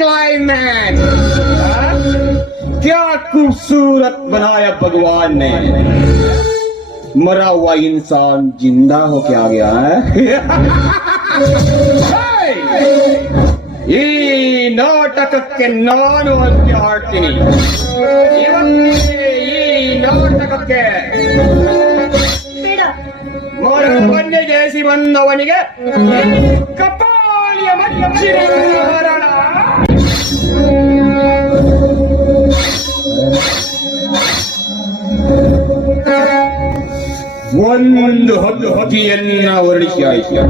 Climax. क्या खूबसूरत बनाया भगवान ने। मरा हुआ इंसान जिंदा होके आ गया है। ಈ ನಾಟಕಕ್ಕೆ ನಾನು ಅಂತ್ಯ ಹಾಡ್ತೀನಿ. ಈ ನಾಟಕಕ್ಕೆ ಮೊನ್ನೆ ಜಯಿಸಿ ಬಂದವನಿಗೆ ಕಪಾಲಿಯ ಮಚ್ಚಿನ ಕಾರಣ. ಒಂದು ಹೊತ್ತಿಯನ್ನ ಹೊರಡಿಸಿ ಆಯ್ತು.